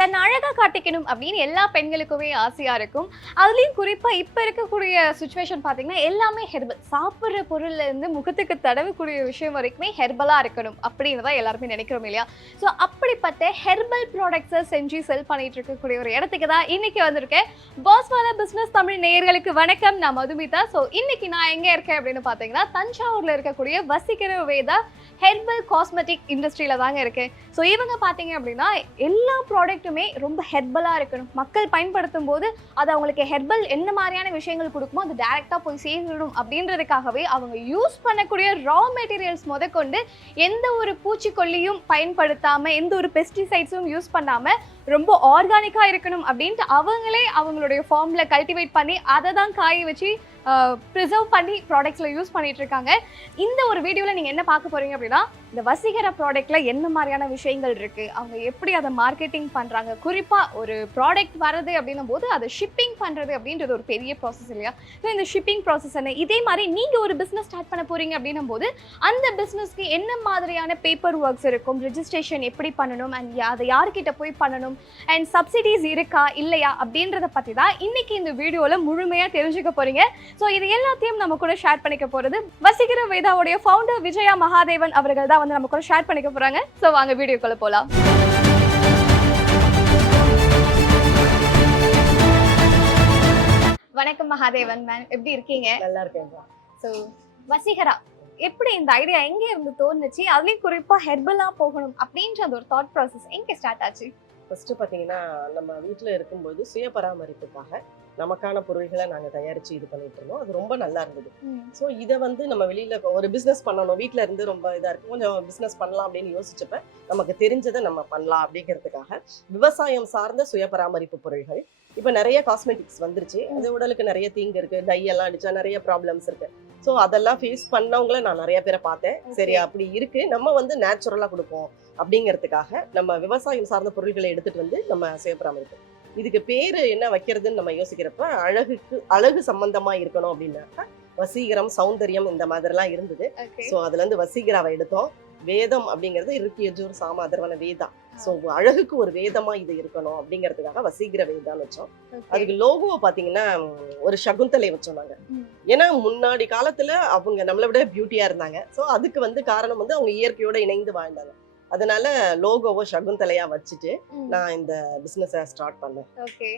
தன் அழகா காட்டிக்கணும் அப்படின்னு எல்லா பெண்களுக்குமே ஆசையா இருக்கும். அதுலயும் குறிப்பா இப்ப இருக்கக்கூடிய சுச்சுவேஷன் பாத்தீங்கன்னா எல்லாமே ஹெர்பல். சாப்பிடுற பொருள்ல இருந்து முகத்துக்கு தடவக்கூடிய விஷயம் வரைக்குமே ஹெர்பலா இருக்கணும் அப்படின்னு தான் எல்லாருமே நினைக்கிறோம் இல்லையா? ஸோ அப்படிப்பட்ட ஹெர்பல் ப்ராடக்ட்ஸை செஞ்சு செல் பண்ணிட்டு இருக்கக்கூடிய ஒரு இடத்துக்கு தான் இன்னைக்கு வந்திருக்கேன். பாஸ்வாலா பிசினஸ் தமிழ் நேயர்களுக்கு வணக்கம். நான் மதுமிதா. ஸோ இன்னைக்கு நான் எங்க இருக்கேன் அப்படின்னு பாத்தீங்கன்னா தஞ்சாவூர்ல இருக்கக்கூடிய வசீகர வேதா ஹெர்பல் காஸ்மெட்டிக் இண்டஸ்ட்ரியில தாங்க இருக்கேன். ஸோ இவங்க பார்த்தீங்க அப்படின்னா எல்லா ப்ராடக்ட்டுமே ரொம்ப ஹெர்பலாக இருக்கணும். மக்கள் பயன்படுத்தும் போது அது அவங்களுக்கு ஹெர்பல் என்ன மாதிரியான விஷயங்கள் கொடுக்குமோ அது டைரெக்டாக போய் சேர்ந்துடும் அப்படின்றதுக்காகவே அவங்க யூஸ் பண்ணக்கூடிய ரா மெட்டீரியல்ஸ் முதற்கொண்டு எந்த ஒரு பூச்சிக்கொல்லியும் பயன்படுத்தாமல் எந்த ஒரு பெஸ்டிசைட்ஸும் யூஸ் பண்ணாமல் ரொம்ப ஆர்கானிக்காக இருக்கணும் அப்படின்ட்டு அவங்களே அவங்களுடைய ஃபார்மில் கல்டிவேட் பண்ணி அதை தான் காய வச்சு ப்ரிசர்வ் பண்ணி ப்ராடக்ட்ஸில் யூஸ் பண்ணிட்டு இருக்காங்க. இந்த ஒரு வீடியோவில் நீங்கள் என்ன பார்க்க போறீங்க அப்படின்னா இந்த வசீகர ப்ராடக்ட்ல என்ன மாதிரியான விஷயங்கள் இருக்கு, அவங்க எப்படி அதை மார்க்கெட்டிங் பண்றாங்க, குறிப்பா ஒரு ப்ராடக்ட் வருது அப்படின்னும் போது அதை ஷிப்பிங் பண்றது அப்படின்றது ஒரு பெரிய ப்ராசஸ் இல்லையா? ஸோ இந்த ஷிப்பிங் ப்ராசஸ் என்ன, இதே மாதிரி நீங்க ஒரு பிஸ்னஸ் ஸ்டார்ட் பண்ண போறீங்க அப்படின்னும் போது அந்த பிஸ்னஸ்க்கு என்ன மாதிரியான பேப்பர் ஒர்க்ஸ் இருக்கும், ரெஜிஸ்ட்ரேஷன் எப்படி பண்ணணும், அண்ட் அதை யார்கிட்ட போய் பண்ணணும், அண்ட் சப்சிடிஸ் இருக்கா இல்லையா அப்படின்றத பத்தி தான் இன்னைக்கு இந்த வீடியோல முழுமையா தெரிஞ்சுக்க போறீங்க. ஸோ இது எல்லாத்தையும் நம்ம கூட ஷேர் பண்ணிக்க போறது வசீகர வேதாவுடைய ஃபவுண்டர் விஜயா மகாதேவன் அவர்கள் தான் வந்து நம்ம கூட ஷேர் பண்ணிக்க போறாங்க. ஸோ வாங்க வீடியோக்குள்ள போலாம். வணக்கம் மகாதேவன் மேம், எப்படி இருக்கீங்க? நல்லா இருக்கேன். ஸோ வசீகரா எப்படி இந்த ஐடியா எங்க இருந்து தோணுச்சு, அதுலயும் குறிப்பா ஹெர்பலா போகணும் அப்படின்ற அந்த ஒரு தாட் ப்ராசஸ் எங்க ஸ்டார்ட் ஆச்சு? ஃபர்ஸ்ட் பார்த்தீங்கன்னா நம்ம வீட்டில் இருக்கும்போது சுய பராமரிப்புக்காக நமக்கான பொருள்களை நாங்கள் தயாரித்து இது பண்ணிட்டு இருந்தோம். அது ரொம்ப நல்லா இருந்தது. ஸோ இதை வந்து நம்ம வெளியில் ஒரு பிஸ்னஸ் பண்ணணும், வீட்டில் இருந்து ரொம்ப இதாக இருக்கும், கொஞ்சம் பிஸ்னஸ் பண்ணலாம் அப்படின்னு யோசிச்சப்ப நமக்கு தெரிஞ்சதை நம்ம பண்ணலாம் அப்படிங்கிறதுக்காக விவசாயம் சார்ந்த சுய பராமரிப்பு பொருள்கள் இப்போ நிறைய காஸ்மெட்டிக்ஸ் வந்துருச்சு. அது உடலுக்கு நிறைய தீங்கு இருக்குது, டை எல்லாம் அடித்தா நிறைய ப்ராப்ளம்ஸ் இருக்குது. ஸோ அதெல்லாம் ஃபேஸ் பண்ணவங்கள நான் நிறைய பேரை பார்த்தேன். சரி அப்படி இருக்கு, நம்ம வந்து நேச்சுரலாக கொடுப்போம் அப்படிங்கிறதுக்காக நம்ம விவசாயம் சார்ந்த பொருட்களை எடுத்துட்டு வந்து நம்ம சுய பராமரிப்போம். இதுக்கு பேரு என்ன வைக்கிறதுன்னு நம்ம யோசிக்கிறப்ப அழகு சம்பந்தமா இருக்கணும் அப்படின்னாக்கா வசீகரம், சௌந்தரியம் இந்த மாதிரிலாம் இருந்தது. ஸோ அதுல இருந்து வசீகராவை எடுத்தோம். வேதம் அப்படிங்கிறது ரிக்கியஜூர் சாம அதர்வன வேதா. ஸோ அழகுக்கு ஒரு வேதமா இது இருக்கணும் அப்படிங்கிறதுக்காக வசீகர வேதான்னு வச்சோம். அதுக்கு லோகோவை பாத்தீங்கன்னா ஒரு சகுந்தலை வச்சோம் நாங்க. ஏன்னா முன்னாடி காலத்துல அவங்க நம்மளை விட பியூட்டியா இருந்தாங்க. ஸோ அதுக்கு வந்து காரணம் வந்து அவங்க இயற்கையோட இணைந்து வாழ்ந்தாங்க. அதனால லோகோவை சகுந்தலையா வச்சுட்டு நான் இந்த பிசினஸை ஸ்டார்ட் பண்ணேன். ஓகே.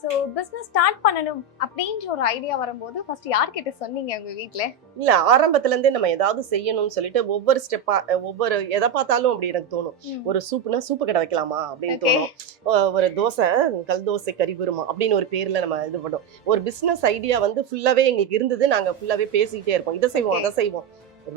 ஸோ பிஸ்னஸ் ஸ்டார்ட் பண்ணணும் அப்படின்ற ஒரு ஐடியா வரும்போது ஃபர்ஸ்ட் யார்கிட்ட சொன்னீங்க உங்க வீட்டில்? இல்லை, ஆரம்பத்துலேருந்தே நம்ம ஏதாவது செய்யணும்னு சொல்லிட்டு ஒவ்வொரு ஸ்டெப்பாக ஒவ்வொரு எதை பார்த்தாலும் அப்படி எனக்கு தோணும். ஒரு சூப்புனா சூப்பு கடை வைக்கலாமா அப்படின்னு தோணும். ஒரு தோசை கல் தோசை கறிகுருமா அப்படின்னு ஒரு பேரில் நம்ம இது பண்ணோம். ஒரு பிஸ்னஸ் ஐடியா வந்து ஃபுல்லாகவே எங்களுக்கு இருந்தது. நாங்கள் ஃபுல்லாகவே பேசிக்கிட்டே இருப்போம், இதை செய்வோம் அதை செய்வோம்.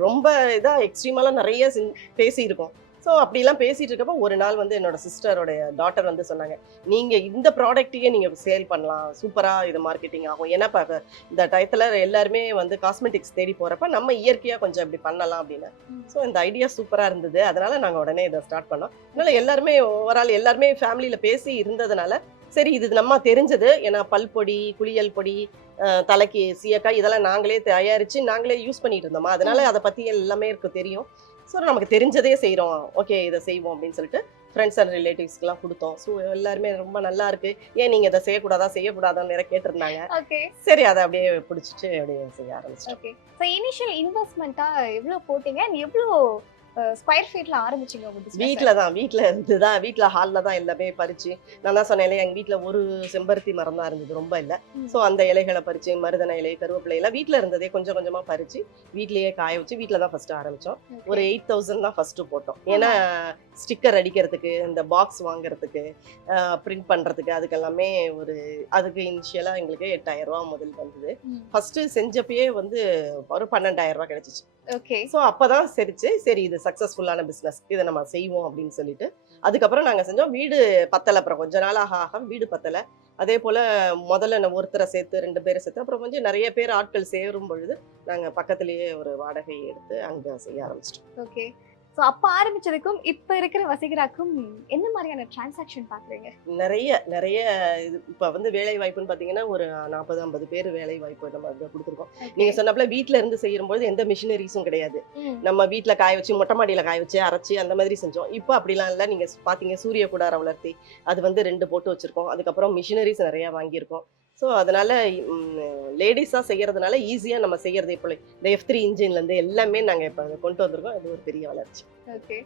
ரொம்ப இதாக எக்ஸ்ட்ரீமாலாம் நிறைய பேசியிருக்கோம். ஸோ அப்படிலாம் பேசிட்டு இருக்கப்போ ஒரு நாள் வந்து என்னோட சிஸ்டரோடைய டாட்டர் வந்து சொன்னாங்க, நீங்கள் இந்த ப்ராடக்ட்டையே நீங்கள் சேல் பண்ணலாம், சூப்பராக இது மார்க்கெட்டிங் ஆகும். ஏன்னா இப்போ இந்த டயத்தில் எல்லாருமே வந்து காஸ்மெட்டிக்ஸ் தேடி போகிறப்ப நம்ம இயற்கையாக கொஞ்சம் இப்படி பண்ணலாம் அப்படின்னு. ஸோ இந்த ஐடியா சூப்பராக இருந்தது. அதனால நாங்கள் உடனே இதை ஸ்டார்ட் பண்ணோம். அதனால எல்லாருமே ஓவரால் எல்லாருமே ஃபேமிலியில் பேசி இருந்ததுனால சரி இது நம்ம தெரிஞ்சது. ஏன்னா பல்பொடி, குளியல் பொடி, தலைக்கு சீயக்காய் இதெல்லாம் நாங்களே தயாரித்து நாங்களே யூஸ் பண்ணிட்டு இருந்தோமா, அதனால அதை பற்றி எல்லாமே எனக்கு தெரியும். ஸோ நமக்கு தெரிஞ்சதே செய்கிறோம், ஓகே இதை செய்வோம் அப்படின்னு சொல்லிட்டு ஃப்ரெண்ட்ஸ் அண்ட் ரிலேட்டிவ்ஸ்க்குலாம் கொடுத்தோம். ஸோ எல்லாருமே ரொம்ப நல்லா இருக்கு, ஏன் நீங்கள் இதை செய்யக்கூடாதான்னு நிறைய கேட்டிருந்தாங்க. ஓகே, சரி அதை அப்படியே பிடிச்சிட்டு அப்படியே செய்ய ஆரம்பிச்சிட்டோம். ஓகே. ஸோ இனிஷியல் இன்வெஸ்ட்மெண்ட்டாக எவ்வளோ போட்டீங்க, எவ்வளோ ஸ்கொயர் ஃபீட்ல ஆரம்பிச்சிங்க உங்க பிசினஸ்? வீட்டில் இருந்து தான், வீட்டில் ஹாலில் தான் எல்லாமே பறிச்சு. நான் தான் சொன்னேன், எங்கள் வீட்டில் ஒரு செம்பருத்தி மரம் தான் இருந்தது, ரொம்ப இல்லை. ஸோ அந்த இலைகளை பறிச்சு, மருதனை இலை, கருவேப்பிலை எல்லாம் வீட்டில் இருந்ததே கொஞ்சம் கொஞ்சமாக பறிச்சு வீட்லேயே காய வச்சு வீட்டில் தான் ஃபர்ஸ்ட் ஆரம்பித்தோம். ஒரு 8,000 தான் ஃபர்ஸ்ட் போட்டோம். ஏன்னா ஸ்டிக்கர் அடிக்கிறதுக்கு, இந்த பாக்ஸ் வாங்குறதுக்கு, பிரிண்ட் பண்ணுறதுக்கு, அதுக்கெல்லாமே அதுக்கு இனிஷியலாக எங்களுக்கு 8,000 ரூபா முதல் வந்தது. ஃபர்ஸ்ட் செஞ்சப்பயே வந்து ஒரு 12,000 ரூபா கிடைச்சிச்சு. ஓகே. ஸோ அப்போதான் சரி இது சக்ஸஸ்ஃபுல்லான பிஸ்னஸ், இதை நம்ம செய்வோம் அப்படின்னு சொல்லிட்டு அதுக்கப்புறம் நாங்கள் செஞ்சோம். வீடு பத்தலை, அப்புறம் கொஞ்ச நாள் ஆக வீடு பத்தலை. அதே போல் முதல்ல ஒருத்தரை சேர்த்து 2 பேரை சேர்த்து அப்புறம் கொஞ்சம் நிறைய பேர் ஆட்கள் சேரும் பொழுது நாங்கள் பக்கத்துலேயே ஒரு வாடகை எடுத்து அங்கே செய்ய ஆரம்பிச்சிட்டோம். ஓகே. ஸோ அப்ப ஆரம்பிச்சதுக்கும் இப்ப இருக்கிற வசீகராக்கும் என்ன மாதிரியான டிரான்சாக்ஷன் பாக்குறீங்க? நிறைய இது இப்ப வந்து வேலை வாய்ப்புன்னு பாத்தீங்கன்னா ஒரு 40-50 பேர் வேலை வாய்ப்பு நம்ம கொடுத்துருக்கோம். நீங்க சொன்னப்பல வீட்ல இருந்து செய்யும்போது எந்த மிஷினரிஸும் கிடையாது. நம்ம வீட்ல காய வச்சு மொட்டை மாடியில காய வச்சு அரைச்சு அந்த மாதிரி செஞ்சோம். இப்போ அப்படிலாம் இல்ல. நீங்க பாத்தீங்க சூரிய கூடார வளர்த்தி அது வந்து 2 போட்டு வச்சிருக்கோம். அதுக்கப்புறம் மிஷினரிஸ் நிறைய வாங்கியிருக்கோம். ஸோ அதனால லேடிஸா செய்யறதுனால ஈஸியா நம்ம செய்யறது. இப்போ இந்த F3 இன்ஜின்ல இருந்து எல்லாமே நாங்க இப்ப கொண்டு வந்திருக்கோம். அது ஒரு பெரிய வளர்ச்சி. ஓகே.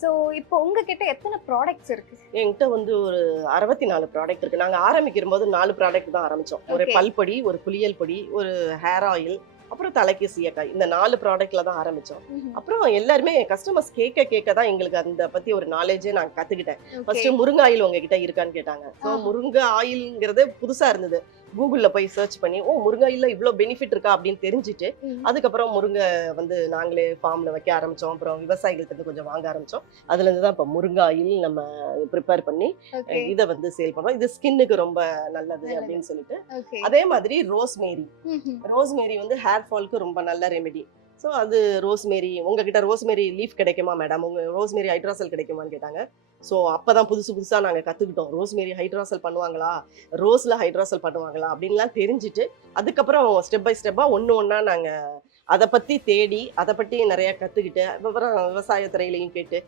ஸோ இப்போ உங்ககிட்ட எத்தனை ப்ராடக்ட்ஸ் இருக்கு? என்கிட்ட வந்து ஒரு 64 ப்ராடக்ட் இருக்கு. நாங்க ஆரம்பிக்கும் போது 4 ப்ராடக்ட் தான் ஆரம்பிச்சோம். ஒரு பல்பொடி, ஒரு குளியல் பொடி, ஒரு ஹேர் ஆயில், அப்புறம் தலைக்கு சீயக்காய். இந்த 4 ப்ராடக்ட்ல தான் ஆரம்பிச்சோம். அப்புறம் எல்லாருமே கஸ்டமர்ஸ் கேட்க தான் எங்களுக்கு அந்த பத்தி ஒரு நாலேஜே நான் கத்துக்கிட்டேன். ஃபர்ஸ்ட் முருங்கை ஆயில் உங்ககிட்ட இருக்கான்னு கேட்டாங்க. ஸோ முருங்கை ஆயில்ங்கிறது புதுசா இருந்தது. கூகுள்ல போய் சர்ச் பண்ணி முருங்கை ஆயில்ல இவ்வளவு பெனிஃபிட் இருக்கா அப்படின்னு தெரிஞ்சுட்டு அதுக்கப்புறம் முருங்கை வந்து நாங்களே ஃபார்ம்ல வைக்க ஆரம்பிச்சோம். அப்புறம் விவசாயிகள்ட்ட இருந்து கொஞ்சம் வாங்க ஆரம்பிச்சோம். அதுல இருந்து தான் இப்ப முருங்கை ஆயில் நம்ம ப்ரிப்பேர் பண்ணி இதை வந்து சேல் பண்றோம். இது ஸ்கின்னுக்கு ரொம்ப நல்லது அப்படின்னு சொல்லிட்டு. அதே மாதிரி ரோஸ்மேரி வந்து ஹேர் ஃபால்க்கு ரொம்ப நல்ல ரெமெடி. ஸோ அது ரோஸ்மேரி, உங்ககிட்ட ரோஸ்மேரி லீஃப் கிடைக்குமா மேடம், உங்க ரோஸ்மேரி ஹைட்ராசல் கிடைக்குமான்னு கேட்டாங்க. ஸோ அப்பதான் புதுசா நாங்க கத்துக்கிட்டோம். ரோஸ்மேரி ஹைட்ராசல் பண்ணுவாங்களா, ரோஸ்ல ஹைட்ராசல் பண்ணுவாங்களா அப்படின்லாம் தெரிஞ்சுட்டு அதுக்கப்புறம் ஸ்டெப் பை ஸ்டெப்பா ஒண்ணா நாங்க அதை பத்தி தேடி அதை பத்தி நிறைய கத்துக்கிட்டு அப்புறம் விவசாயத்துறையிலையும் கேட்டு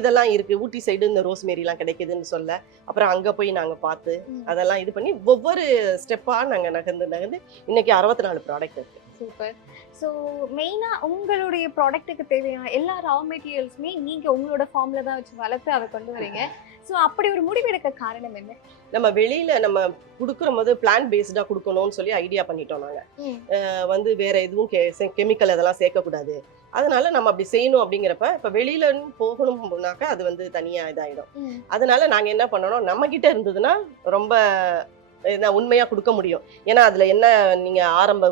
இதெல்லாம் இருக்கு ஊட்டி சைடு இந்த ரோஸ்மேரி எல்லாம் கிடைக்குதுன்னு சொல்ல அப்புறம் அங்க போய் நாங்க பார்த்து அதெல்லாம் இது பண்ணி ஒவ்வொரு ஸ்டெப்பா நாங்க நகர்ந்து இன்னைக்கு 64 ப்ராடக்ட் இருக்கு. சூப்பர். ஸோ மெயினா உங்களுடைய ப்ராடக்ட்டுக்கு தேவையான எல்லா ரா மெட்டீரியல்ஸுமே நீங்க உங்களோட ஃபார்ம்ல தான் வச்சு வளர்த்து அதை கொண்டு வரீங்க. ஸோ அப்படி ஒரு முடிவு எடுக்க காரணம் என்ன? நம்ம வெளியில நம்ம கொடுக்குற போது பிளான்ட் பேஸ்டா கொடுக்கணும்னு சொல்லி ஐடியா பண்ணிட்டோம். நாங்க வந்து வேற எதுவும் கெமிக்கல் அதெல்லாம் சேர்க்கக்கூடாது. அதனால நம்ம அப்படி செய்யணும் அப்படிங்கிறப்ப இப்ப வெளியில போகணும்னாக்கா அது வந்து தனியா இதாயிடும். அதனால நாங்க என்ன பண்ணணும், நம்ம கிட்ட இருந்ததுன்னா ரொம்ப உண்மையா கொடுக்க முடியும். ஏன்னா அதுல என்ன நீங்க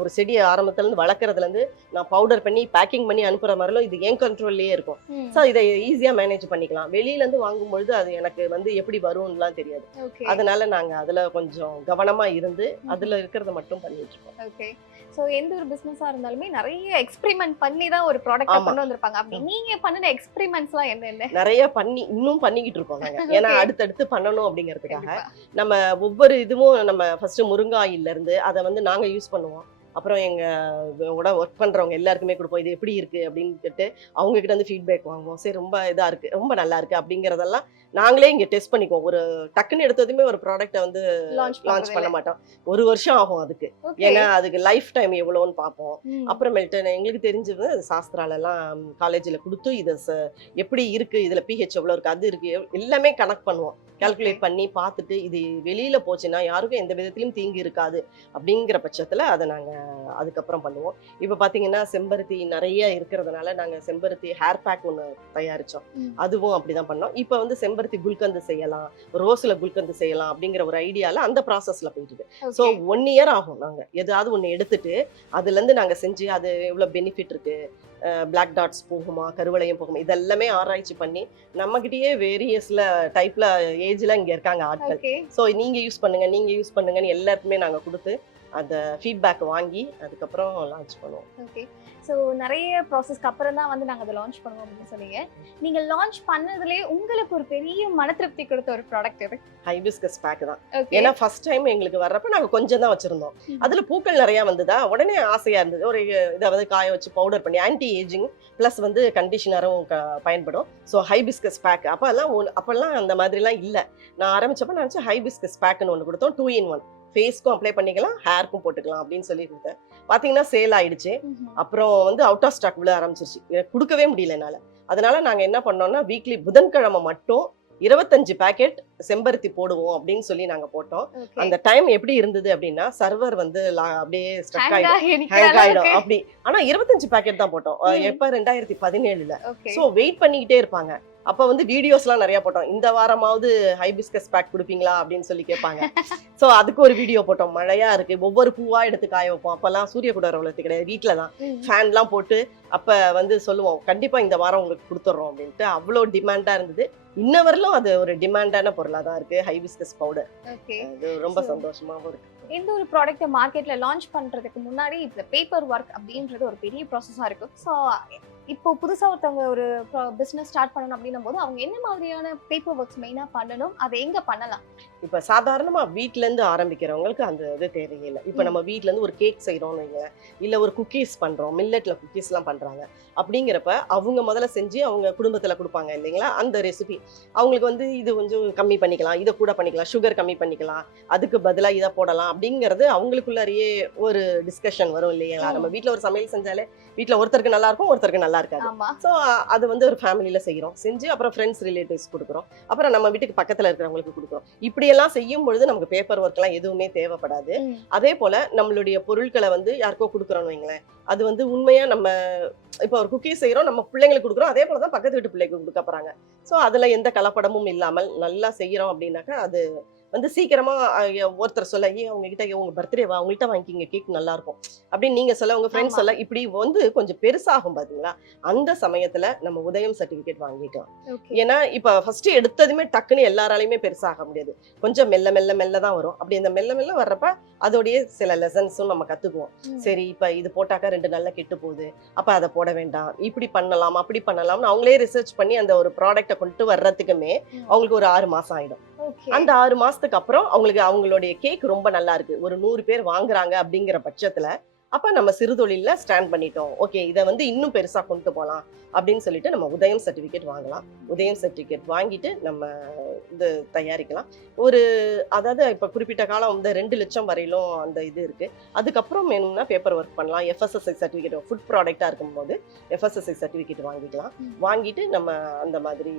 ஒரு செடியை ஆரம்பத்துல இருந்து வளர்க்கறதுல இருந்து நான் பவுடர் பண்ணி பேக்கிங் பண்ணி அனுப்புற மாதிரிலும் இது என் கண்ட்ரோல்லயே இருக்கும். சோ இதை ஈஸியா மேனேஜ் பண்ணிக்கலாம். வெளியில இருந்து வாங்கும்பொழுது அது எனக்கு வந்து எப்படி வரும்னுலாம் தெரியாது. அதனால நாங்க அதுல கொஞ்சம் கவனமா இருந்து அதுல இருக்கிறத மட்டும் பண்ணிட்டு இருக்கோம். ஸோ எந்த ஒரு பிசினஸா இருந்தாலுமே நிறைய எக்ஸ்பெரிமெண்ட் பண்ணி தான் ஒரு ப்ராடக்ட் கொண்டு வந்திருப்பாங்க. அப்படி நீங்க பண்ணின எக்ஸ்பெரிமெண்ட்ஸ்லாம் என்ன? நிறைய இன்னும் பண்ணிக்கிட்டு இருக்கோம் நாங்க. ஏன்னா அடுத்தடுத்து பண்ணணும் அப்படிங்கிறதுக்காக நம்ம ஒவ்வொரு இதுவும் நம்ம ஃபர்ஸ்ட் முருங்கை ஆயில்ல இருந்து அதை வந்து நாங்க யூஸ் பண்ணுவோம். அப்புறம் எங்களோட ஒர்க் பண்றவங்க எல்லாருக்குமே கொடுப்போம். இது எப்படி இருக்கு அப்படின்னு கேட்டு அவங்க கிட்ட வந்து ஃபீட்பேக் வாங்குவோம். சரி ரொம்ப இதா இருக்கு, ரொம்ப நல்லா இருக்கு அப்படிங்கறதெல்லாம் நாங்களே இங்க டெஸ்ட் பண்ணிக்குவோம். ஒரு டக்குன்னு எடுத்ததுமே ஒரு ப்ராடக்ட்டை வந்து லான்ச் பண்ண மாட்டோம். 1 வருஷம் ஆகும் அதுக்கு. ஏன்னா அதுக்கு லைஃப் டைம் எவ்வளவுன்னு பார்ப்போம். அப்புறமேல்ட்டு எங்களுக்கு தெரிஞ்சது சாஸ்திரால எல்லாம் காலேஜ்ல கொடுத்து இதை எப்படி இருக்கு, இதுல பிஹெச் எவ்வளவு இருக்கு, அது இருக்கு, எல்லாமே கனெக்ட் பண்ணுவோம். கால்குலேட் பண்ணி பார்த்துட்டு இது வெளியில போச்சுன்னா யாருக்கும் எந்த விதத்திலும் தீங்கு இருக்காது அப்படிங்கிற பட்சத்துல அதை நாங்க அதுக்கப்புறம் பண்ணுவோம். இப்ப பாத்தீங்கன்னா செம்பருத்தி நிறைய இருக்கிறதுனால நாங்க செம்பருத்தி ஹேர் பேக் ஒண்ணு தயாரிச்சோம். அதுவும் அப்படிதான் பண்ணோம். இப்ப வந்து செம்பருத்தி குல்கந்து செய்யலாம், ரோஸ்ல குல்கந்து செய்யலாம் அப்படிங்கிற ஒரு ஐடியால அந்த ப்ராசஸ்ல போயிட்டு இருக்கு. ஸோ 1 இயர் ஆகும். நாங்க ஏதாவது ஒண்ணு எடுத்துட்டு அதுல இருந்து நாங்க செஞ்சு அது எவ்வளவு பெனிஃபிட் இருக்கு, பிளாக் டாட்ஸ் போகுமா, கருவளையம் போகுமா, இதெல்லாமே ஆராய்ச்சி பண்ணி நம்ம கிட்டயே வேரியஸ்ல டைப்ல ஏஜ்ல இங்க இருக்காங்க ஆட்கள். ஸோ நீங்க யூஸ் பண்ணுங்கன்னு எல்லாருக்குமே நாங்க கொடுத்து அந்த ஃபீட்பேக் வாங்கி அதுக்கப்புறம் லான்ச் பண்ணுவோம். ஓகே. ஸோ நிறைய ப்ராசஸ்க்கு அப்புறம் தான் வந்து நாங்கள் அதை லான்ச் பண்ணுவோம் அப்படின்னு சொன்னீங்க. நீங்கள் லான்ச் பண்ணதுலேயே உங்களுக்கு ஒரு பெரிய மன திருப்தி கொடுத்த ஒரு ப்ராடக்ட் எது? ஹைபிஸ்கஸ் பேக் தான். ஏன்னா ஃபர்ஸ்ட் டைம் எங்களுக்கு வர்றப்ப நாங்கள் கொஞ்சம் தான் வச்சிருந்தோம். அதுல பூக்கள் நிறைய வந்ததா உடனே ஆசையா இருந்தது. ஒரு இதை வந்து காய வச்சு பவுடர் பண்ணி ஆன்டி ஏஜிங் பிளஸ் வந்து கண்டிஷனரும் பயன்படும். ஸோ ஹைபிஸ்கஸ் பேக் அப்பெல்லாம் அந்த மாதிரிலாம் இல்லை. நான் ஆரம்பிச்சப்ப நான் நினச்சேன் ஹைபிஸ்கஸ் பேக்னு ஒன்று கொடுத்தோம். 2 in 1 ஃபேஸ்க்கும் அப்ளை பண்ணிக்கலாம், ஹேருக்கும் போட்டுக்கலாம் அப்படின்னு சொல்லி கொடுத்தேன். பாத்தீங்கன்னா சேல் ஆயிடுச்சு. அப்புறம் வந்து அவுட் ஆஃப் ஸ்டாக் விழ ஆரம்பிச்சிருச்சு. கொடுக்கவே முடியல என்னால. அதனால நாங்க என்ன பண்ணோம்னா வீக்லி புதன்கிழமை மட்டும் 25 பேக்கெட் செம்பருத்தி போடுவோம் அப்படின்னு சொல்லி நாங்க போட்டோம். அந்த டைம் எப்படி இருந்தது அப்படின்னா சர்வர் வந்து அப்படியே ஸ்ட்ரக் ஆயிடும் அப்படி. ஆனா 25 பேக்கெட் தான் போட்டோம். எப்ப 2017ல. சோ வெயிட் பண்ணிக்கிட்டே இருப்பாங்க. அப்ப வந்து வீடியோஸ் எல்லாம் நிறைய போட்டோம். இந்த வாரமாவது ஹைபிஸ்கஸ் பேக் கொடுப்பீங்களா அப்படின்னு சொல்லி கேட்பாங்க. சோ அதுக்கு ஒரு வீடியோ போட்டோம். மழையா இருக்கு, ஒவ்வொரு பூவா எடுத்து காய வைப்போம். அப்பெல்லாம் சூரிய குடார வளர்த்து கிடையாது, வீட்டுலதான் ஃபேன் எல்லாம் போட்டு அப்ப வந்து சொல்லுவோம் கண்டிப்பா இந்த வாரம் உங்களுக்கு கொடுத்துட்றோம் அப்படின்ட்டு. அவ்வளவு டிமாண்டா இருந்தது. இன்ன வரலும் அது ஒரு டிமாண்டான பொருளா தான் இருக்கு ஹைபிஸ்கஸ் பவுடர். அது ரொம்ப சந்தோஷமாவும் இருக்கு. எந்த ஒரு ப்ராடக்ட்டை மார்க்கெட்ல லான்ச் பண்றதுக்கு முன்னாடி இந்த பேப்பர் ஒர்க் அப்படின்றது ஒரு பெரிய ப்ராசஸா இருக்கும். ஸோ இப்போ புதுசா ஒருத்தவங்க ஒரு பிசினஸ் ஸ்டார்ட் பண்ணணும் அப்படின்னும் போது அவங்க என்ன மாதிரியான பேப்பர் ஒர்க்ஸ் மெயினா பண்ணணும், அதை எங்க பண்ணலாம்? இப்ப சாதாரணமா வீட்ல இருந்து ஆரம்பிக்கிறவங்களுக்கு அந்த இது தேவையில்லை. இப்ப நம்ம வீட்ல இருந்து ஒரு கேக் செய்யறோம்னு வைங்களேன், இல்ல ஒரு குக்கீஸ் பண்றோம், மில்லட்ல குக்கீஸ் எல்லாம் பண்றாங்க. அப்படிங்கிறப்ப அவங்க முதல்ல செஞ்சு அவங்க குடும்பத்துல கொடுப்பாங்க இல்லைங்களா, அந்த ரெசிபி அவங்களுக்கு வந்து இது கொஞ்சம் கம்மி பண்ணிக்கலாம், இதை கூட பண்ணிக்கலாம், சுகர் கம்மி பண்ணிக்கலாம், அதுக்கு பதிலா இதை போடலாம் அப்படிங்கிறது அவங்களுக்குள்ளாரியே ஒரு டிஸ்கஷன் வரும் இல்லைங்களா. நம்ம வீட்ல ஒரு சமையல் செஞ்சாலே வீட்ல ஒருத்தருக்கு நல்லா இருக்கும், ஒருத்தருக்கு நல்லா இருக்காது. ஆமா. ஸோ அது வந்து ஒரு ஃபேமிலியில செய்கிறோம், செஞ்சு அப்புறம் ஃப்ரெண்ட்ஸ் ரிலேட்டிவ்ஸ் கொடுக்குறோம், அப்புறம் நம்ம வீட்டுக்கு பக்கத்தில் இருக்கிறவங்களுக்கு கொடுக்குறோம். இப்படியெல்லாம் செய்யும் பொழுது நமக்கு பேப்பர் ஒர்க்லாம் எதுவுமே தேவைப்படாது. அதே போல நம்மளுடைய பொருட்களை வந்து யாருக்கோ கொடுக்குறோம்னு வைங்களேன், அது வந்து உண்மையா நம்ம இப்போ ஒரு குக்கீஸ் செய்கிறோம், நம்ம பிள்ளைங்களுக்கு கொடுக்குறோம், அதே போல தான் பக்கத்து வீட்டு பிள்ளைக்கு கொடுக்க போகிறாங்க. ஸோ அதில் எந்த கலப்படமும் இல்லாமல் நல்லா செய்கிறோம் அப்படின்னாக்கா அது வந்து சீக்கிரமா ஒருத்தர் சொல்ல அவங்க கிட்ட உங்க பர்த்டேவா அவங்கள்ட்ட வாங்கிக்கிங்க கேக் நல்லா இருக்கும் அப்படின்னு நீங்க சொல்ல, உங்க ஃப்ரெண்ட்ஸ் சொல்ல, இப்படி வந்து கொஞ்சம் பெருசாகும் பாத்தீங்களா, அந்த சமயத்துல நம்ம உதயம் சர்டிபிகேட் வாங்கிக்கலாம். ஏன்னா இப்ப ஃபர்ஸ்ட் எடுத்ததுமே டக்குன்னு எல்லாராலையுமே பெருசாக முடியாது, கொஞ்சம் மெல்ல மெல்ல மெல்ல தான் வரும். அப்படி இந்த மெல்ல மெல்ல வர்றப்ப அதோடைய சில லெசன்ஸும் நம்ம கத்துக்குவோம். சரி இப்ப இது போட்டாக்கா 2 நாள்ல கெட்டு போகுது, அப்ப அதை போட வேண்டாம், இப்படி பண்ணலாம் அப்படி பண்ணலாம்னு அவங்களே ரிசர்ச் பண்ணி அந்த ஒரு ப்ராடக்ட்டை கொண்டு வர்றதுக்குமே அவங்களுக்கு ஒரு 6 மாசம் ஆயிடும். அந்த 6 மாசத்துக்கு அப்புறம் அவங்களுக்கு அவங்களுடைய கேக் ரொம்ப நல்லா இருக்கு, ஒரு 100 பேர் வாங்குறாங்க அப்படிங்கிற பட்சத்துல அப்ப நம்ம சிறுதொழில ஸ்டாண்ட் பண்ணிட்டோம், ஓகே இதை வந்து இன்னும் பெருசா கொண்டு போகலாம் அப்படின்னு சொல்லிட்டு நம்ம உதயம் சர்டிபிகேட் வாங்கலாம். உதயம் சர்டிபிகேட் வாங்கிட்டு நம்ம இது தயாரிக்கலாம். ஒரு அதாவது இப்ப குறிப்பிட்ட காலம் வந்து 2 லட்சம் வரையிலும் அந்த இது இருக்கு. அதுக்கப்புறம் வேணும்னா பேப்பர் ஒர்க் பண்ணலாம். FSSAI சர்டிபிகேட் ஃபுட் ப்ராடக்டா இருக்கும்போது FSSAI சர்டிபிகேட் வாங்கிக்கலாம். வாங்கிட்டு நம்ம அந்த மாதிரி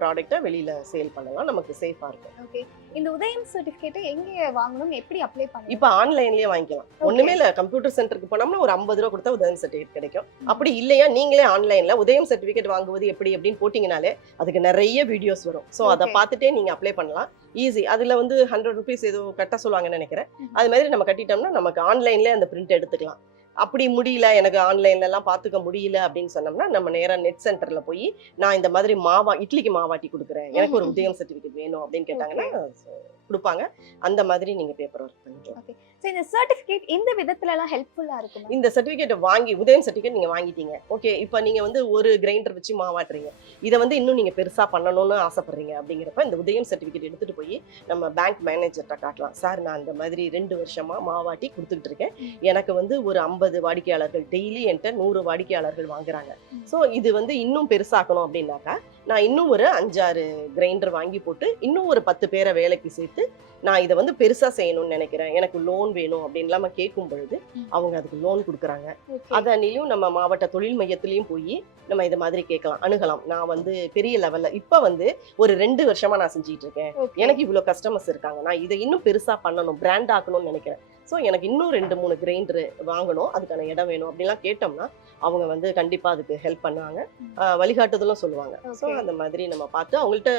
ப்ராடக்டை வெளியில சேல் பண்ணலாம், நமக்கு சேஃபா இருக்கும். ஓகே, இந்த உதயம் சர்டிபிகேட்டை எங்க வாங்கணும், எப்படி அப்ளை பண்ணணும்? இப்ப ஆன்லைன்லயே வாங்கிக்கலாம். ஒண்ணுமே இல்ல, கம்ப்யூட்டர் சென்டருக்கு போனோம்னா ஒரு 50 ரூபா கொடுத்தா உதயம் சர்டிபிகேட் கிடைக்கும். அப்படி இல்லையா நீங்களே ஆன்லைன்ல உதயம் சர்டிபிகேட் வாங்குவது எப்படி அப்படின்னு போட்டீங்கனாலே அதுக்கு நிறைய வீடியோஸ் வரும். சோ அதை பார்த்துட்டே நீங்க அப்ளை பண்ணலாம். ஈஸி. அதுல வந்து 100 ருபீஸ் ஏதோ கட்ட சொல்லுவாங்கன்னு நினைக்கிறேன். அது மாதிரி நம்ம கட்டிட்டோம்னா நமக்கு ஆன்லைன்ல அந்த பிரிண்ட் எடுத்துக்கலாம். அப்படி முடியல, எனக்கு ஆன்லைன்ல எல்லாம் பாத்துக்க முடியல அப்படின்னு சொன்னோம்னா நம்ம நேரா நெட் சென்டர்ல போய் நான் இந்த மாதிரி இட்லிக்கு மாவாட்டி கொடுக்குறேன், எனக்கு ஒரு உதயம் சர்டிபிகேட் வேணும் அப்படின்னு கேட்டாங்கன்னா கொடுப்பாங்க. அந்த மாதிரி நீங்க பேப்பர் ஒர்க் பண்ணிக்கலாம். சோ இந்த சர்டிபிகேட் இந்த விதத்துல எல்லாம் ஹெல்ப்ஃபுல்லா இருக்கும். இந்த சர்டிபிகேட் வாங்கி உதயம் சர்டிபிகேட் நீங்க வாங்கிட்டீங்க, ஓகே இப்போ நீங்க வந்து ஒரு கிரைண்டர் வச்சு மாவாட்டுறீங்க, இதை வந்து இன்னும் நீங்க பெருசா பண்ணணும்னு ஆசைப்படுறீங்க அப்படிங்கிறப்ப இந்த உதயம் சர்டிபிகேட் எடுத்துட்டு போய் நம்ம பேங்க் மேனேஜர்கிட்ட காட்டலாம். சார் நான் இந்த மாதிரி 2 வருஷமா மாவாட்டி கொடுத்துக்கிட்டு இருக்கேன், எனக்கு வந்து ஒரு 50 வாடிக்கையாளர்கள் டெய்லி என்கிட்ட 100 வாடிக்கையாளர்கள் வாங்குறாங்க. ஸோ இது வந்து இன்னும் பெருசாக்கணும் அப்படின்னாக்கா நான் இன்னும் ஒரு 5-6 கிரைண்டர் வாங்கி போட்டு இன்னும் ஒரு 10 பேரை வேலைக்கு சேர்த்து நான் இதை வந்து பெருசா செய்யணும்னு நினைக்கிறேன், எனக்கு லோன் வேணும் அப்படின்னு நம்ம கேட்கும் பொழுது அவங்க அதுக்கு லோன் கொடுக்குறாங்க. அதனிலையும் நம்ம மாவட்ட தொழில் மையத்திலையும் போய் நம்ம இதை மாதிரி கேட்கலாம், அணுகலாம். நான் வந்து பெரிய லெவல்ல இப்ப வந்து ஒரு 2 வருஷமா நான் செஞ்சுட்டு இருக்கேன், எனக்கு இவ்வளவு கஸ்டமர்ஸ் இருக்காங்க, நான் இதை இன்னும் பெருசா பண்ணணும், பிராண்ட் ஆக்கணும்னு நினைக்கிறேன், ஸோ எனக்கு இன்னும் 2-3 கிரைண்டர் வாங்கணும், அதுக்கான இடம் வேணும் அப்படின்லாம் கேட்டோம்னா அவங்க வந்து கண்டிப்பா அதுக்கு ஹெல்ப் பண்ணுவாங்க, வழிகாட்டுதலும் சொல்லுவாங்க. ஸோ அந்த மாதிரி நம்ம பார்த்து அவங்கள்ட்ட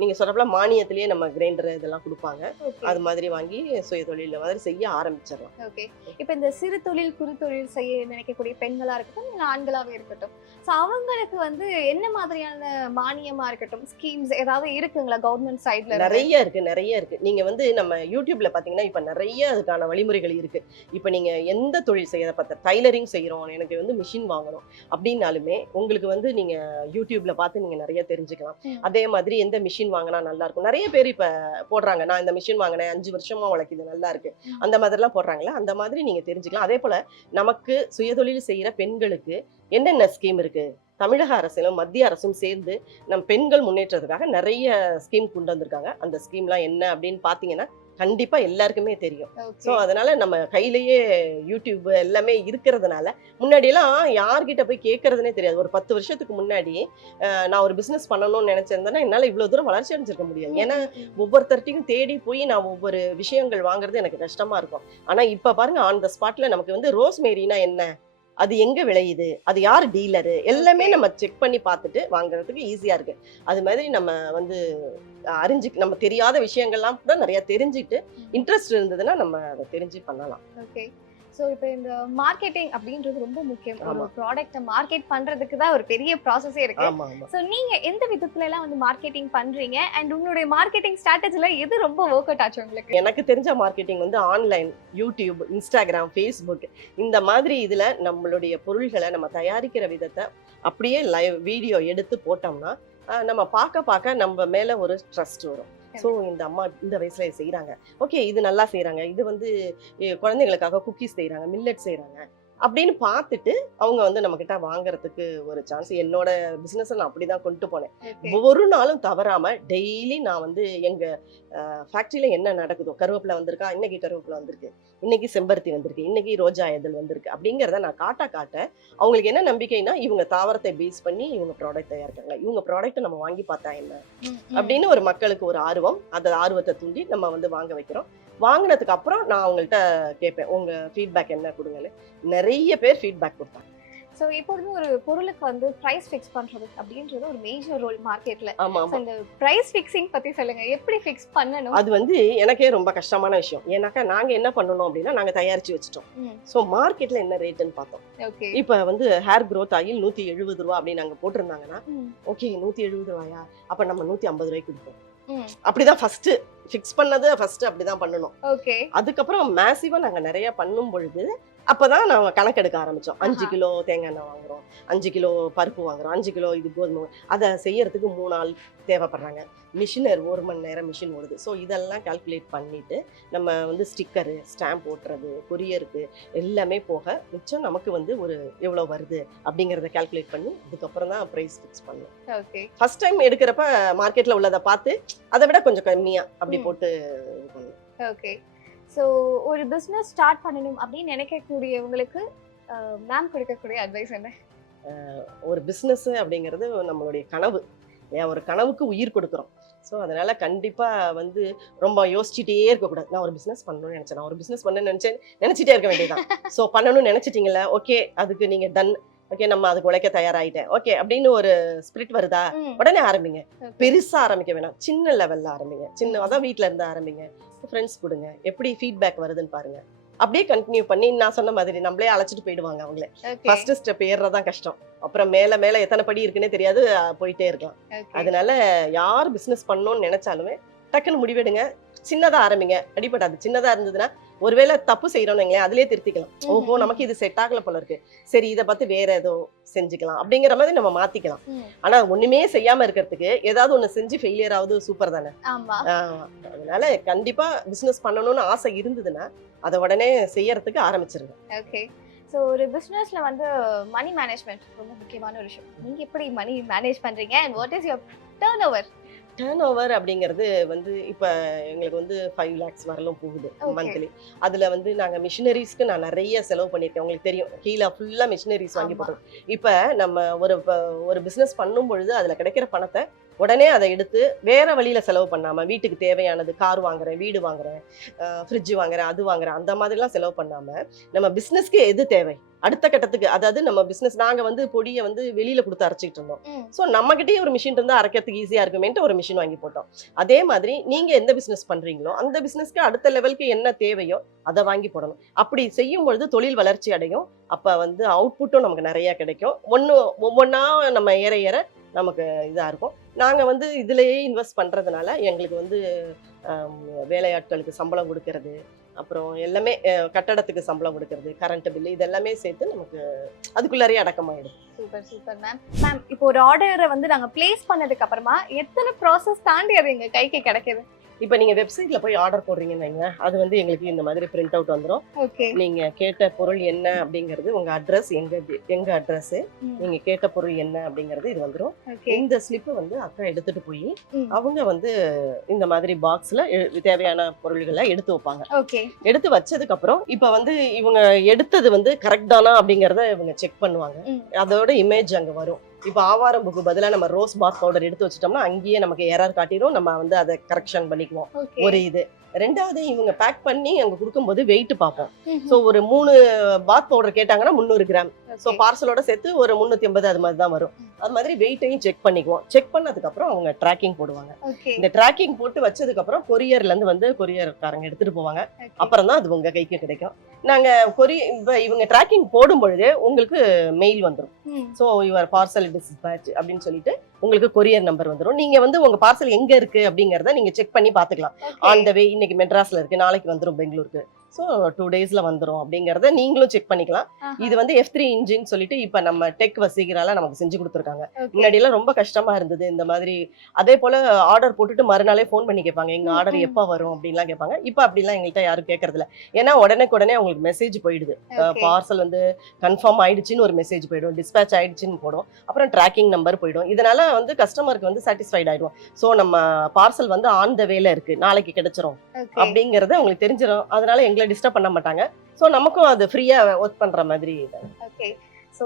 நீங்க சொல்றப்பல மானியத்திலேயே நம்ம கிரைண்டர் இதெல்லாம் கொடுப்பாங்க, அது மாதிரி வாங்கி சுய தொழில மாதிரி செய்ய ஆரம்பிச்சிடலாம். ஓகே, இப்போ இந்த சிறு தொழில் குறு தொழில் செய்ய நினைக்கக்கூடிய பெண்களா இருக்கட்டும் இல்லை ஆண்களாவே இருக்கட்டும், ஸோ அவங்களுக்கு வந்து என்ன மாதிரியான மானியமா இருக்கட்டும் ஸ்கீம்ஸ் ஏதாவது இருக்குங்களா கவர்மெண்ட் சைட்ல? நிறைய இருக்கு. நீங்க வந்து நம்ம யூடியூப்ல பாத்தீங்கன்னா இப்ப நிறைய அதுக்கான வழிமுறைகள் இருக்கு. இப்ப நீங்க எந்த தொழில் செய்யறத பார்த்த டைலரிங் செய்யறோம், எனக்கு வந்து மிஷின் வாங்கணும் அப்படின்னாலுமே உங்களுக்கு வந்து நீங்க யூடியூப்ல பார்த்து நீங்க நிறைய தெரிஞ்சுக்கலாம். அதே மாதிரி எந்த மிஷின் வாங்கினா நல்லா இருக்கும், நிறைய பேர் இப்ப போடுறாங்க, நான் இந்த மிஷின் வாங்கினேன் 5 வருஷமா உனக்கு இது நல்லா இருக்கு அந்த மாதிரிலாம் போடுறாங்களா, அந்த மாதிரி நீங்க தெரிஞ்சுக்கலாம். அதே போல நமக்கு சுயதொழில் செய்யற பெண்களுக்கு என்னென்ன ஸ்கீம் இருக்கு, தமிழக அரசிலும் மத்திய அரசும் சேர்ந்து நம் பெண்கள் முன்னேற்றத்துக்காக நிறைய ஸ்கீம் கொண்டு வந்திருக்காங்க. அந்த ஸ்கீம்லாம் என்ன அப்படின்னு பாத்தீங்கன்னா கண்டிப்பா எல்லாருக்குமே தெரியும். ஸோ அதனால நம்ம கையிலேயே யூடியூப் எல்லாமே இருக்கிறதுனால முன்னாடி எல்லாம் யார்கிட்ட போய் கேட்கறதுனே தெரியாது. ஒரு 10 வருஷத்துக்கு முன்னாடி நான் ஒரு பிசினஸ் பண்ணணும்னு நினைச்சிருந்தேன்னா என்னால இவ்வளவு தூரம் வளர்ச்சி அடைஞ்சிருக்க முடியாது. ஏன்னா ஒவ்வொருத்தர்ட்டையும் தேடி போய் நான் ஒவ்வொரு விஷயங்கள் வாங்குறது எனக்கு கஷ்டமா இருக்கும். ஆனா இப்ப பாருங்க ஆன் த ஸ்பாட்ல நமக்கு வந்து ரோஸ்மேரினா என்ன, அது எங்க விளையுது, அது யார் டீலரு, எல்லாமே நம்ம செக் பண்ணி பார்த்துட்டு வாங்குறதுக்கு ஈஸியா இருக்கு. அது மாதிரி நம்ம வந்து நம்ம தெரியாத விஷயங்கள்லாம் கூட நிறைய தெரிஞ்சுட்டு இன்ட்ரெஸ்ட் இருந்ததுன்னா நம்ம அதை தெரிஞ்சு பண்ணலாம். ஓகே, ஸோ இப்போ இந்த மார்க்கெட்டிங் அப்படின்றது ரொம்ப முக்கியம். ஒரு ஆமா. ப்ராடக்ட்டை மார்க்கெட் பண்றதுக்கு தான் ஒரு பெரிய ப்ராசஸே இருக்கு. ஆமா ஆமா. ஸோ நீங்க எந்த விதத்துல எல்லாம் வந்து மார்க்கெட்டிங் பண்றீங்க அண்ட் உங்களுடைய மார்க்கெட்டிங் ஸ்ட்ராட்டஜில எது ரொம்ப ஒர்க் அவுட் ஆச்சு உங்களுக்கு? எனக்கு தெரிஞ்ச மார்க்கெட்டிங் வந்து ஆன்லைன், யூடியூப், இன்ஸ்டாகிராம், ஃபேஸ்புக் இந்த மாதிரி இதுல நம்மளுடைய பொருள்களை நம்ம தயாரிக்கிற விதத்தை அப்படியே லைவ் வீடியோ எடுத்து போட்டோம்னா நம்ம பார்க்க நம்ம மேல ஒரு ட்ரஸ்ட் வரும். ஸோ இந்த அம்மா இந்த வயசுல செய்யறாங்க, ஓகே இது நல்லா செய்யறாங்க, இது வந்து குழந்தைங்களுக்காக குக்கீஸ் செய்யறாங்க, மில்லட் செய்யறாங்க அப்படின்னு பார்த்துட்டு அவங்க வந்து நம்ம கிட்ட வாங்குறதுக்கு ஒரு சான்ஸ். என்னோட பிசினஸ் நான் அப்படிதான் கொண்டு போனேன். ஒரு நாளும் தவறாம டெய்லி நான் வந்து எங்க ஃபேக்டரியில என்ன நடக்குதோ, கருவேப்பிலை வந்திருக்கா, இன்னைக்கு கருவேப்பிலை வந்திருக்கு, இன்னைக்கு செம்பருத்தி வந்திருக்கு, இன்னைக்கு ரோஜா இதழ் வந்திருக்கு அப்படிங்கிறத நான் காட்ட அவங்களுக்கு என்ன நம்பிக்கைன்னா இவங்க தாவரத்தை பேஸ் பண்ணி இவங்க ப்ராடக்ட் தயாரிக்கிறாங்க, இவங்க ப்ராடக்ட்டை நம்ம வாங்கி பார்த்தா என்ன அப்படின்னு ஒரு மக்களுக்கு ஒரு ஆர்வம், அந்த ஆர்வத்தை தூண்டி நம்ம வந்து வாங்க வைக்கிறோம். வாங்கினதுக்கு அப்புறம் நான் அவங்கள்ட்ட கேட்பேன் உங்க ஃபீட்பேக் என்ன கொடுங்கன்னு. நிறைய பேர் ஃபீட்பேக் கொடுத்தாங்க. ஸோ இப்பொழுது ஒரு பொருளுக்கு வந்து ப்ரைஸ் ஃபிக்ஸ் பண்றது அப்படின்றது ஒரு மேஜர் ரோல் மார்க்கெட்ல. ஆமா ஆமா. இந்த ப்ரைஸ் ஃபிக்ஸிங் பத்தி சொல்லுங்க, எப்படி ஃபிக்ஸ் பண்ணணும்? அது வந்து எனக்கே ரொம்ப கஷ்டமான விஷயம். ஏன்னாக்கா நாங்க என்ன பண்ணணும் அப்படின்னா நாங்க தயாரிச்சு வச்சுட்டோம். ஸோ மார்க்கெட்ல என்ன ரேட்டுன்னு பார்த்தோம். ஓகே. இப்ப வந்து ஹேர் க்ரோத் ஆயில் 170 ரூபா அப்படின்னு நாங்க போட்டிருந்தாங்கன்னா ஓகே 170 ரூபாயா, அப்ப நம்ம 150 ரூபாய்க்கு கொடுப்போம். அப்படிதான் ஃபர்ஸ்ட் ஃபிக்ஸ் பண்ணது, ஃபர்ஸ்ட் அப்படிதான் பண்ணணும். ஓகே. அதுக்கப்புறம் மேசிவா நாங்க நிறைய பண்ணும் பொழுது அப்பதான் நாங்க கணக்கெடுக்க ஆரம்பிச்சோம். 5 கிலோ தேங்காய் எண்ணெய் வாங்குறோம், 5 கிலோ பருப்பு வாங்குறோம், 5 கிலோ இது கோதுமை. அதை செய்யறதுக்கு 3 ஆள் தேவைப்படுறாங்க. மிஷினர் 1 மணி நேரம் மிஷின் ஓடுது. ஸோ இதெல்லாம் கால்குலேட் பண்ணிட்டு நம்ம வந்து ஸ்டிக்கரு, ஸ்டாம்ப் ஓட்டுறது, கொரியருக்கு எல்லாமே போக மிச்சம் நமக்கு வந்து ஒரு எவ்வளோ வருது அப்படிங்கிறத கால்குலேட் பண்ணி அதுக்கப்புறம் தான் ப்ரைஸ் ஃபிக்ஸ் பண்ணோம். ஓகே. ஃபர்ஸ்ட் டைம் எடுக்கிறப்ப மார்க்கெட்ல உள்ளதை பார்த்து அதை விட கொஞ்சம் கம்மியா அப்படி போட்டு இது பண்ணோம். ஓகே. ஸோ ஒரு பிஸ்னஸ் ஸ்டார்ட் பண்ணணும் அப்படின்னு நினைக்கக்கூடியவங்களுக்கு மேம் கொடுக்கக்கூடிய அட்வைஸ் என்ன? ஒரு பிஸ்னஸ் அப்படிங்கிறது நம்மளுடைய கனவு. ஒரு கனவுக்கு உயிர் கொடுக்குறோம். ஸோ அதனால கண்டிப்பா வந்து ரொம்ப யோசிச்சுட்டே இருக்கக்கூடாது. நான் ஒரு பிஸ்னஸ் பண்ணணும்னு நினைச்சேன், நான் ஒரு பிஸ்னஸ் பண்ணணும்னு நினைச்சிட்டே இருக்க வேண்டியதுதான். ஸோ பண்ணணும்னு நினைச்சிட்டீங்களா, ஓகே அதுக்கு நீங்க டன், ஓகே நம்ம அதுக்கு உழைக்க தயாராயிட்டேன், ஓகே அப்படின்னு ஒரு ஸ்பிரிட் வருதா, உடனே ஆரம்பிங்க. பெருசா ஆரம்பிக்க வேணாம், சின்ன லெவல்ல ஆரம்பிங்க. சின்ன அதான் வீட்டுல இருந்து ஆரம்பிங்க, ஃப்ரெண்ட்ஸ் கொடுங்க, எப்படி ஃபீட்பேக் வருதுன்னு பாருங்க. அப்படியே கண்டினியூ பண்ணி நான் சொன்ன மாதிரி நம்மளே அழைச்சிட்டு போயிடுவாங்க அவங்களே. ஃபர்ஸ்ட் ஸ்டெப் ஏறுறதான் கஷ்டம், அப்புறம் மேல மேல எத்தனை படி இருக்குன்னே தெரியாது, போயிட்டே இருக்கலாம். அதனால யார் பிசினஸ் பண்ணணும்னு நினைச்சாலுமே டக்குன்னு முடிவெடுங்க, சின்னதா ஆரம்பிங்க, அடிப்படாது. சின்னதா இருந்ததுன்னா ஒருவேளை தப்பு செய்யறோம்னு அதுலயே திருத்திக்கலாம். ஓஹோ நமக்கு இது செட் ஆகல போல இருக்கு, சரி இதை பார்த்து வேற ஏதோ செஞ்சுக்கலாம் அப்படிங்கிற மாதிரி நம்ம மாத்திக்கலாம். ஆனா ஒண்ணுமே செய்யாம இருக்கிறதுக்கு ஏதாவது ஒண்ணு செஞ்சு ஃபெயிலியர் ஆகுது சூப்பர் தானே. அதனால கண்டிப்பா பிசினஸ் பண்ணணும்னு ஆசை இருந்ததுன்னா அதை உடனே செய்யறதுக்கு ஆரம்பிச்சிருங்க. ஓகே. ஸோ ஒரு பிஸ்னஸ்ல வந்து மணி மேனேஜ்மெண்ட் ரொம்ப முக்கியமான ஒரு விஷயம். நீங்க எப்படி மணி மேனேஜ் பண்றீங்க and what is your turn over? Turn over அப்படிங்கிறது வந்து இப்போ எங்களுக்கு வந்து 5 lakhs வரலும் போகுது மந்த்லி. அதில் வந்து நாங்கள் மிஷினரிஸ்க்கு நான் நிறைய செலவு பண்ணியிருக்கேன். உங்களுக்கு தெரியும், கீழே ஃபுல்லாக மிஷினரிஸ் வாங்கி போட்டோம். இப்போ நம்ம ஒரு பிஸ்னஸ் பண்ணும் பொழுது அதில் கிடைக்கிற பணத்தை உடனே அதை எடுத்து வேற வழியில செலவு பண்ணாம, வீட்டுக்கு தேவையானது கார் வாங்குறேன், வீடு வாங்குறேன், ஃப்ரிட்ஜ் வாங்குறேன், அது வாங்குறேன், அந்த மாதிரிலாம் செலவு பண்ணாம நம்ம பிஸ்னஸ்க்கு எது தேவை அடுத்த கட்டத்துக்கு, அதாவது நம்ம பிசினஸ் நாங்க வந்து பொடியை வந்து வெளியில கொடுத்து அரைச்சிட்டு இருந்தோம். ஸோ நம்ம கிட்டயே ஒரு மிஷின் இருந்தா அரைக்கிறதுக்கு ஈஸியா இருக்குமேன்ட்டு ஒரு மிஷின் வாங்கி போட்டோம். அதே மாதிரி நீங்க எந்த பிசினஸ் பண்றீங்களோ அந்த பிசினஸ்க்கு அடுத்த லெவலுக்கு என்ன தேவையோ அதை வாங்கி போடணும். அப்படி செய்யும் பொழுது தொழில் வளர்ச்சி அடையும். அப்ப வந்து அவுட்புட்டும் நமக்கு நிறைய கிடைக்கும். ஒவ்வொன்னா நம்ம ஏற ஏற நமக்கு இதா இருக்கும். நாங்க வந்து இதுலயே இன்வெஸ்ட் பண்றதுனால எங்களுக்கு வந்து வேலையாட்களுக்கு சம்பளம் கொடுக்கறது, அப்புறம் எல்லாமே கட்டடத்துக்கு சம்பளம் கொடுக்கறது, கரண்ட் பில்லு, இதெல்லாமே சேர்த்து நமக்கு அதுக்குள்ளாரே அடக்கமாயிடும். Super super ma'am. மேம் இப்போ ஒரு ஆர்டரை வந்து நாங்க பிளேஸ் பண்ணதுக்கு அப்புறமா எத்தனை ப்ராசஸ் தாண்டி அது எங்க கைக்கு கிடைக்குது? இப்போ நீங்க வெப்சைட்ல போய் ஆர்டர் போடுறீங்கன்னு வைங்க, அது வந்து எங்களுக்கு இந்த மாதிரி பிரிண்ட் அவுட் வந்துடும். நீங்க கேட்ட பொருள் என்ன அப்படிங்கிறது, உங்க அட்ரஸ் எங்க அட்ரஸ், நீங்க கேட்ட பொருள் என்ன அப்படிங்கிறது இது வந்துடும். இந்த ஸ்லிப் வந்து அக்கா எடுத்துட்டு போய் அவங்க வந்து இந்த மாதிரி பாக்ஸ்ல தேவையான பொருள்களை எடுத்து வைப்பாங்க. எடுத்து வச்சதுக்கு அப்புறம் இப்ப வந்து இவங்க எடுத்தது வந்து கரெக்ட் தானா அப்படிங்கறத இவங்க செக் பண்ணுவாங்க. அதோட இமேஜ் அங்க வரும். இப்போ ஆவாரம்பூக்கு பதிலாக நம்ம ரோஸ் பாத் பவுடர் எடுத்து வச்சுட்டோம்னா அங்கேயே நமக்கு எரர் காட்டிடும், நம்ம வந்து அதை கரெக்ஷன் பண்ணிக்குவோம். ஒரு இது. ரெண்டாவது, இவங்க பேக் பண்ணி அங்க கொடுக்கும்போது வெயிட் பார்ப்போம். ஸோ ஒரு 3 பாத் பவுடர் கேட்டாங்கன்னா 300 கிராம், ஸோ பார்சலோட சேர்த்து ஒரு 350 அது மாதிரி தான் வரும். அது மாதிரி வெயிட்டையும் செக் பண்ணிக்குவோம். செக் பண்ணதுக்கு அப்புறம் அவங்க ட்ராக்கிங் போடுவாங்க. ஓகே இந்த ட்ராக்கிங் போட்டு வச்சதுக்கு அப்புறம் கொரியர்ல இருந்து வந்து கொரியர்காரங்க எடுத்துட்டு போவாங்க. அப்புறம் தான் அது உங்க கைக்கு கிடைக்கும். நாங்க இவங்க ட்ராக்கிங் போடும் பொழுது உங்களுக்கு மெயில் வந்துடும். ஸோ யுவர் பார்சல் டிஸ்பேட்ச் அப்படின்னு சொல்லிட்டு உங்களுக்கு கொரியர் நம்பர் வந்துடும். நீங்க வந்து உங்க பார்சல் எங்க இருக்கு அப்படிங்கறத நீங்க செக் பண்ணி பாத்துக்கலாம். ஆன் த வே இன்னைக்கு மெட்ராஸ்ல இருக்கு, நாளைக்கு வந்துடும் பெங்களூருக்கு, ஸோ 2 daysல வந்துடும் அப்படிங்கறத நீங்களும் செக் பண்ணிக்கலாம். இது வந்து F3 இன்ஜின் சொல்லிட்டு இப்ப நம்ம டெக் வசீகரால நமக்கு செஞ்சு கொடுத்துருக்காங்க. முன்னாடி எல்லாம் ரொம்ப கஷ்டமா இருந்தது இந்த மாதிரி. அதே போல ஆர்டர் போட்டுட்டு மறுநாளே ஃபோன் பண்ணி கேட்பாங்க, எங்க ஆர்டர் எப்ப வரும் அப்படின்லாம் கேட்பாங்க. இப்ப அப்படிலாம் எங்கள்கிட்ட யாரும் கேட்கறது இல்ல. ஏன்னா உடனே அவங்களுக்கு மெசேஜ் போயிடுது. பார்சல் வந்து கன்ஃபார்ம் ஆயிடுச்சுன்னு ஒரு மெசேஜ் போயிடும், டிஸ்பேட்ச் ஆயிடுச்சுன்னு போடும், அப்புறம் ட்ராக்கிங் நம்பர் போயிடும். இதனால வந்து கஸ்டமருக்கு வந்து சாட்டிஸ்ஃபைட் ஆயிடும். ஸோ நம்ம பார்சல் வந்து ஆன் த வேல இருக்கு, நாளைக்கு கிடைச்சிரும் அப்படிங்கறது அவங்களுக்கு தெரிஞ்சிடும். அதனால எங்களை டிஸ்டர்ப் பண்ண மாட்டாங்க. ஸோ நமக்கும் அது ஃப்ரீயா ஒர்க் பண்ற மாதிரி. ஓகே ஸோ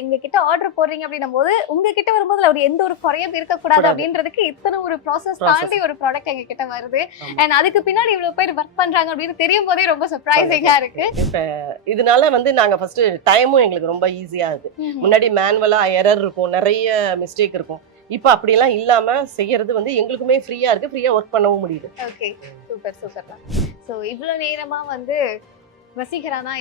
எங்க கிட்ட ஆர்டர் போடுறீங்க அப்படின்னும் போது உங்ககிட்ட வரும்போது ஒரு எந்த ஒரு குறையும் இருக்கக்கூடாது அப்படின்றதுக்கு இத்தனை ஒரு ப்ராசஸ் தாண்டி ஒரு ப்ராடக்ட் எங்க கிட்ட வருது. அண்ட் அதுக்கு பின்னாடி இவ்வளவு பேர் ஒர்க் பண்றாங்க அப்படின்னு தெரியும் போதே ரொம்ப சர்ப்ரைசிங்கா இருக்கு. இப்ப இதனால வந்து நாங்க ஃபர்ஸ்ட் டைமும் எங்களுக்கு ரொம்ப ஈஸியா இருக்கு. முன்னாடி மேனுவலா எரர் இருக்கும், நிறைய மிஸ்டேக் இருக்கும். இப்ப அப்படிலாம் இல்லாம செய்யறது வந்து எங்களுக்குமே ஃப்ரீயா இருக்கு, ஃப்ரீயா ஒர்க் பண்ணவும் முடியுது. ஓகே சூப்பர் சூப்பர் தான். ஸோ இவ்வளவு நேரமா வந்து வசீகரானா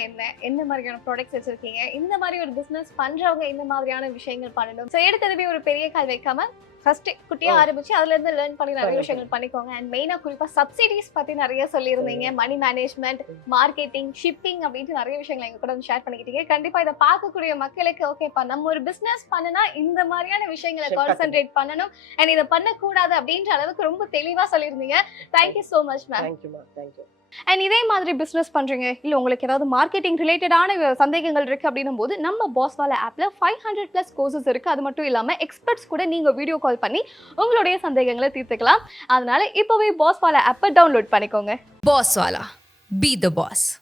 என்ன மாதிரியான ப்ராடக்ட்ஸ் வச்சிருக்கீங்க, இந்த மாதிரி ஒரு பிசினஸ் பண்றவங்க இந்த மாதிரியான விஷயங்கள் பண்ணணும், ஸோ எடுத்ததுமே ஒரு பெரிய கால் வைக்காம ஃபர்ஸ்ட் குட்டியா ஆரம்பிச்சு அதுல இருந்து லேர்ன் பண்ணி நிறைய விஷயங்கள் பண்ணிக்கோங்க. அண்ட் மெயினா குறிப்பா சப்சிடிஸ் பத்தி நிறைய சொல்லியிருந்தீங்க, மணி மேனேஜ்மெண்ட், மார்க்கெட்டிங், ஷிப்பிங் அப்படின்ட்டு நிறைய விஷயங்களை எங்க கூட ஷேர் பண்ணிக்கிட்டீங்க. கண்டிப்பா இதை பார்க்கக்கூடிய மக்களுக்கு ஓகேப்பா நம்ம ஒரு பிசினஸ் பண்ணனா இந்த மாதிரியான விஷயங்களை கான்சென்ட்ரேட் பண்ணணும் அண்ட் இதை பண்ணக்கூடாது அப்படின்ற அளவுக்கு ரொம்ப தெளிவா சொல்லியிருந்தீங்க. Thank you so much ma'am. Thank you. And இதே மாதிரி பிஸ்னஸ் பண்றீங்க இல்லை உங்களுக்கு ஏதாவது மார்க்கெட்டிங் ரிலேட்டடான சந்தேகங்கள் இருக்கு அப்படின்னும் போது நம்ம பாஸ்வாலா ஆப்ல 500+ கோர்சஸ் இருக்கு. அது மட்டும் இல்லாம எக்ஸ்பர்ட்ஸ் கூட நீங்க வீடியோ கால் பண்ணி உங்களுடைய சந்தேகங்களை தீர்த்துக்கலாம். அதனால இப்பவே பாஸ்வாலா ஆப்பை டவுன்லோட் பண்ணிக்கோங்க. Bosswala. Be the boss.